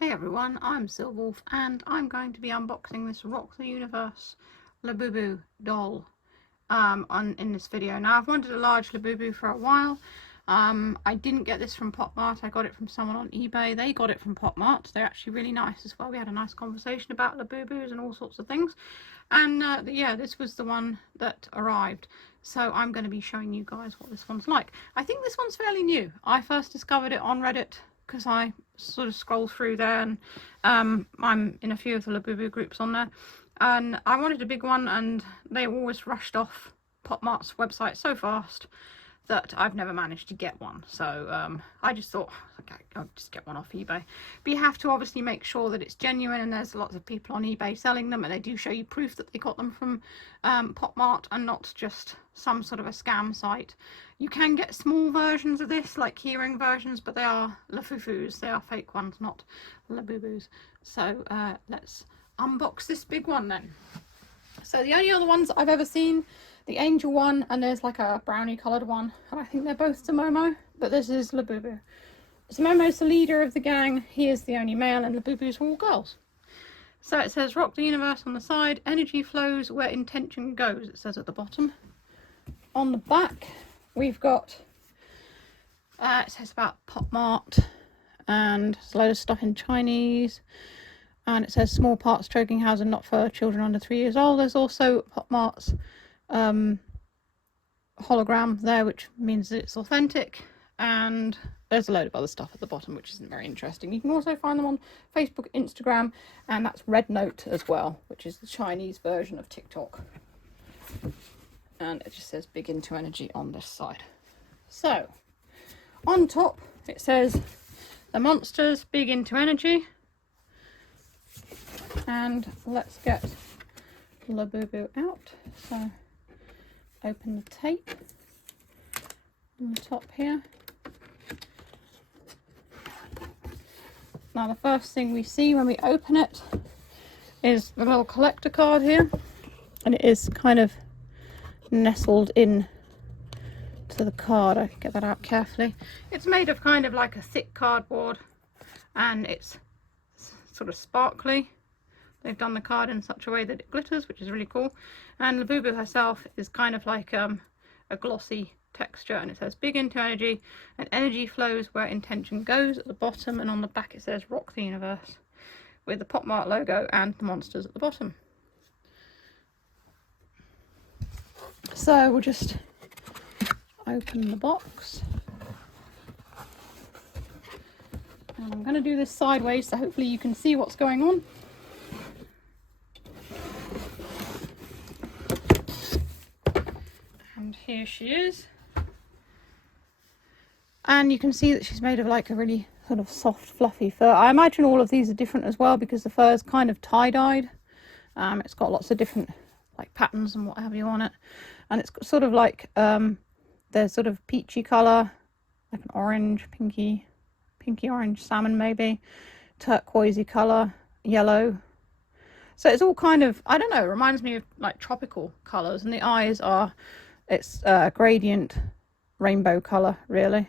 Hey everyone, I'm Silwolf and I'm going to be unboxing this Rock the Universe Labubu doll in this video. Now, I've wanted a large Labubu for a while. I didn't get this from Pop Mart. I got it from someone on eBay. They got it from Pop Mart. They're actually really nice as well. We had a nice conversation about Labubus and all sorts of things. And yeah, this was the one that arrived. So I'm going to be showing you guys what this one's like. I think this one's fairly new. I first discovered it on Reddit because I sort of scroll through there, and I'm in a few of the Labubu groups on there, and I wanted a big one, and they always rushed off Pop Mart's website so fast that I've never managed to get one. So I just thought, okay, I'll just get one off eBay. But you have to obviously make sure that it's genuine, and there's lots of people on eBay selling them, and they do show you proof that they got them from Pop Mart and not just some sort of a scam site. You can get small versions of this, like keyring versions, but they are Lafufus. They are fake ones, not Labubus. So let's unbox this big one then. So the only other ones I've ever seen, the angel one, and there's like a brownie coloured one, and I think they're both Momo, but this is Labubu. Momo's the leader of the gang. He is the only male, and Labubu's are all girls. So it says Rock the Universe on the side, energy flows where intention goes, it says at the bottom. On the back we've got it says about Pop Mart, and there's a load of stuff in Chinese, and it says small parts choking hazard, not for children under 3 years old. There's also Pop Mart's hologram there, which means that it's authentic, and there's a load of other stuff at the bottom which isn't very interesting. You can also find them on Facebook, Instagram, and that's Red Note as well, which is the Chinese version of TikTok. And it just says big into energy on this side. So on top it says the monsters, big into energy. And let's get Labubu out. So open the tape on the top here. Now the first thing we see when we open it is the little collector card here, and it is kind of nestled in to the card. I can get that out carefully. It's made of kind of like a thick cardboard, and it's sort of sparkly. They've done the card in such a way that it glitters, which is really cool. And Labubu herself is kind of like a glossy texture, and it says big into energy, and energy flows where intention goes at the bottom, and on the back it says Rock the Universe with the Pop Mart logo and the monsters at the bottom. So we'll just open the box, and I'm going to do this sideways so hopefully you can see what's going on. And here she is, and you can see that she's made of like a really sort of soft fluffy fur. I imagine all of these are different as well because the fur is kind of tie-dyed. It's got lots of different like patterns and what have you on it, and it's sort of like there's sort of peachy colour, like an orange, pinky orange, salmon maybe, turquoisey colour, yellow. So it's all kind of, I don't know, it reminds me of like tropical colours, and the eyes are, it's gradient rainbow colour really.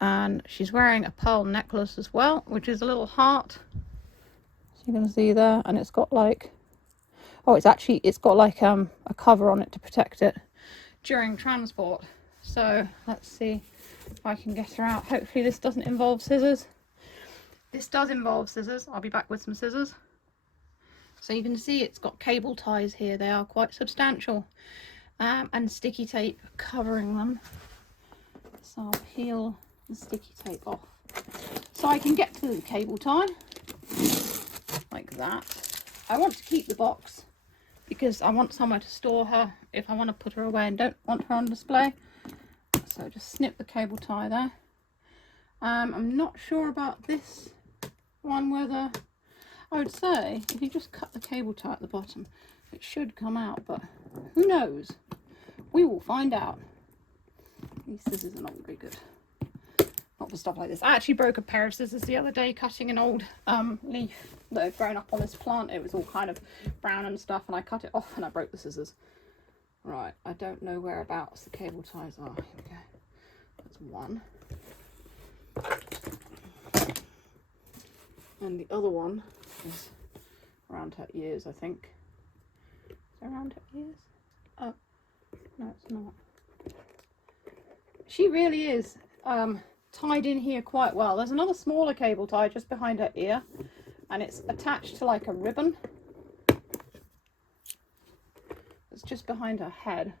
And she's wearing a pearl necklace as well, which is a little heart, so you can see there, and it's got like, oh, it's got like a cover on it to protect it during transport. So let's see if I can get her out. Hopefully this doesn't involve scissors. This does involve scissors. I'll be back with some scissors. So you can see it's got cable ties here. They are quite substantial, and sticky tape covering them. So I'll peel the sticky tape off so I can get to the cable tie like that. I want to keep the box because I want somewhere to store her if I want to put her away and don't want her on display. So just snip the cable tie there. I'm not sure about this one, whether, I would say if you just cut the cable tie at the bottom it should come out, but who knows, we will find out. These scissors are not very good, not for stuff like this. I actually broke a pair of scissors the other day cutting an old leaf that had grown up on this plant. It was all kind of brown and stuff, and I cut it off and I broke the scissors. Right, I don't know whereabouts the cable ties are. Here we go. That's one. And the other one is around her ears, I think. Is it around her ears? Oh, no, it's not. She really is tied in here quite well. There's another smaller cable tie just behind her ear, and it's attached to like a ribbon. It's just behind her head,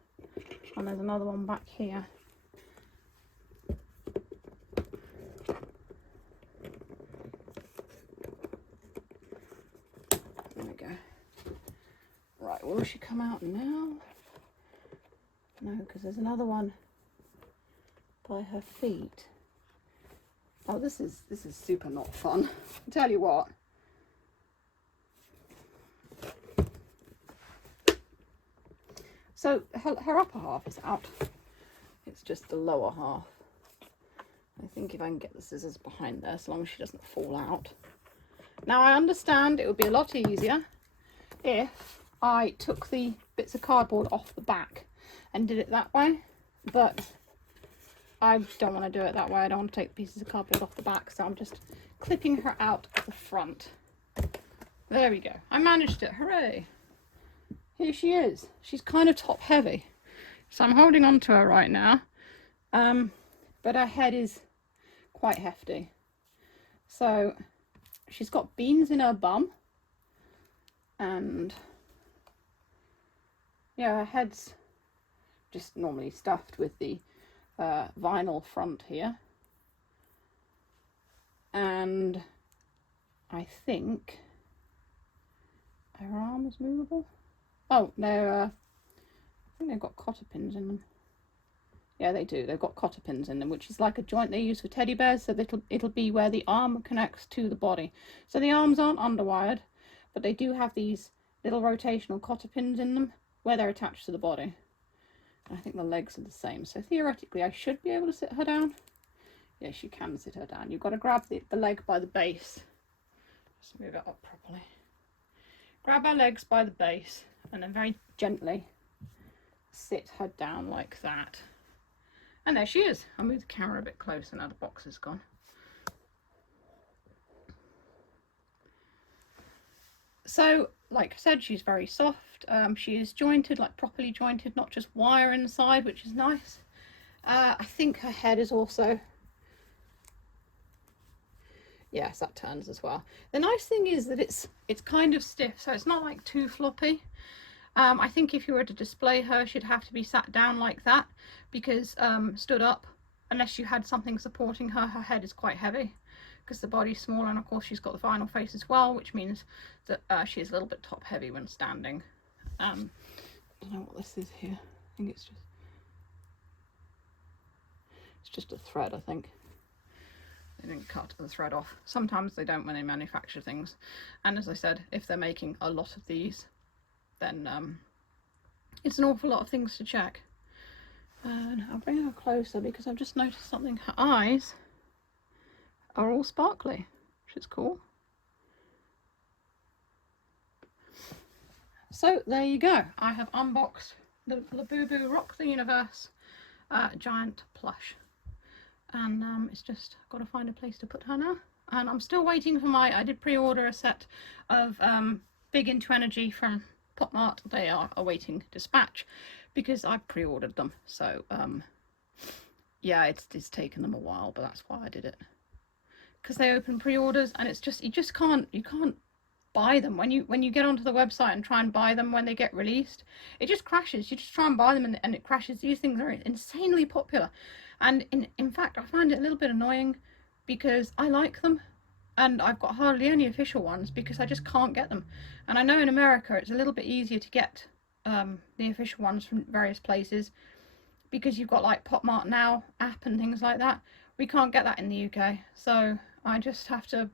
and there's another one back here. There we go. Right, will she come out now? No, because there's another one by her feet. Oh, this is super not fun. I'll tell you what. So her upper half is out. It's just the lower half. I think if I can get the scissors behind there, so long as she doesn't fall out. Now I understand it would be a lot easier if I took the bits of cardboard off the back and did it that way, but I don't want to do it that way. I don't want to take the pieces of cardboard off the back, so I'm just clipping her out at the front. There we go. I managed it. Hooray! Here she is. She's kind of top heavy, so I'm holding on to her right now, but her head is quite hefty. So she's got beans in her bum, and yeah, her head's just normally stuffed with the vinyl front here, and I think her arm is movable. Oh, they're I think they've got cotter pins in them. Yeah, they do. They've got cotter pins in them, which is like a joint they use for teddy bears, so it'll be where the arm connects to the body. So the arms aren't underwired, but they do have these little rotational cotter pins in them where they're attached to the body. I think the legs are the same, so theoretically I should be able to sit her down. Yes, you can sit her down. You've got to grab the leg by the base. Just move it up properly. Grab her legs by the base and then very gently sit her down like that. And there she is. I'll move the camera a bit closer now the box is gone. So, like I said, she's very soft. She is jointed, like properly jointed, not just wire inside, which is nice. I think her head is also... Yes, that turns as well. The nice thing is that it's kind of stiff, so it's not like too floppy. I think if you were to display her, she'd have to be sat down like that, because stood up, unless you had something supporting her, her head is quite heavy because the body's smaller, and of course she's got the vinyl face as well, which means that she is a little bit top heavy when standing. I don't know what this is here. I think it's just a thread, I think. They didn't cut the thread off. Sometimes they don't when they manufacture things, and as I said, if they're making a lot of these, then it's an awful lot of things to check. And I'll bring her closer because I've just noticed something. Her eyes are all sparkly, which is cool. So there you go. I have unboxed the Labubu Rock the Universe giant plush, and it's just got to find a place to put her now. And I'm still waiting for I did pre-order a set of Big Into Energy from Pop Mart. They are awaiting dispatch because I pre-ordered them, so yeah, it's taken them a while, but that's why I did it, because they open pre-orders and it's just you can't buy them when you get onto the website and try and buy them when they get released. It just crashes. You just try and buy them and it crashes. These things are insanely popular, and in fact I find it a little bit annoying because I like them and I've got hardly any official ones because I just can't get them. And I know in America it's a little bit easier to get the official ones from various places because you've got like Pop Mart Now app and things like that. We can't get that in the UK, so I just have to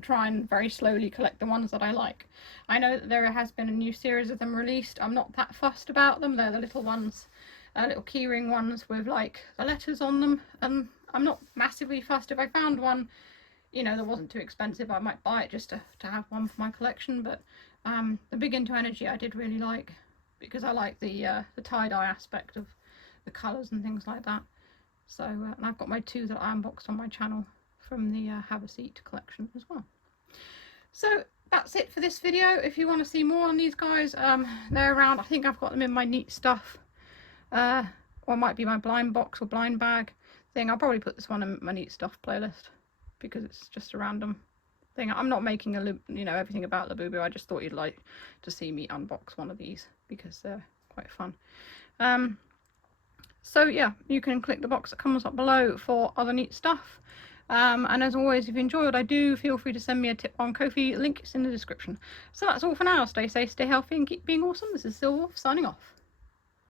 try and very slowly collect the ones that I like. I know that there has been a new series of them released. I'm not that fussed about them. They're the little ones, little keyring ones with like the letters on them, and I'm not massively fussed. If I found one, you know, that wasn't too expensive, I might buy it just to have one for my collection. But the Big Into Energy I did really like, because I like the tie-dye aspect of the colours and things like that. So and I've got my two that I unboxed on my channel from the Have a Seat collection as well. So that's it for this video. If you want to see more on these guys, they're around. I think I've got them in my neat stuff, or it might be my blind box or blind bag thing. I'll probably put this one in my neat stuff playlist because it's just a random thing. I'm not making a, you know, everything about Labubu. I just thought you'd like to see me unbox one of these because they're quite fun. So yeah, you can click the box that comes up below for other neat stuff. And as always, if you enjoy what I do, feel free to send me a tip on Ko-fi. Link is in the description. So that's all for now. Stay safe, stay healthy, and keep being awesome. This is Silver signing off.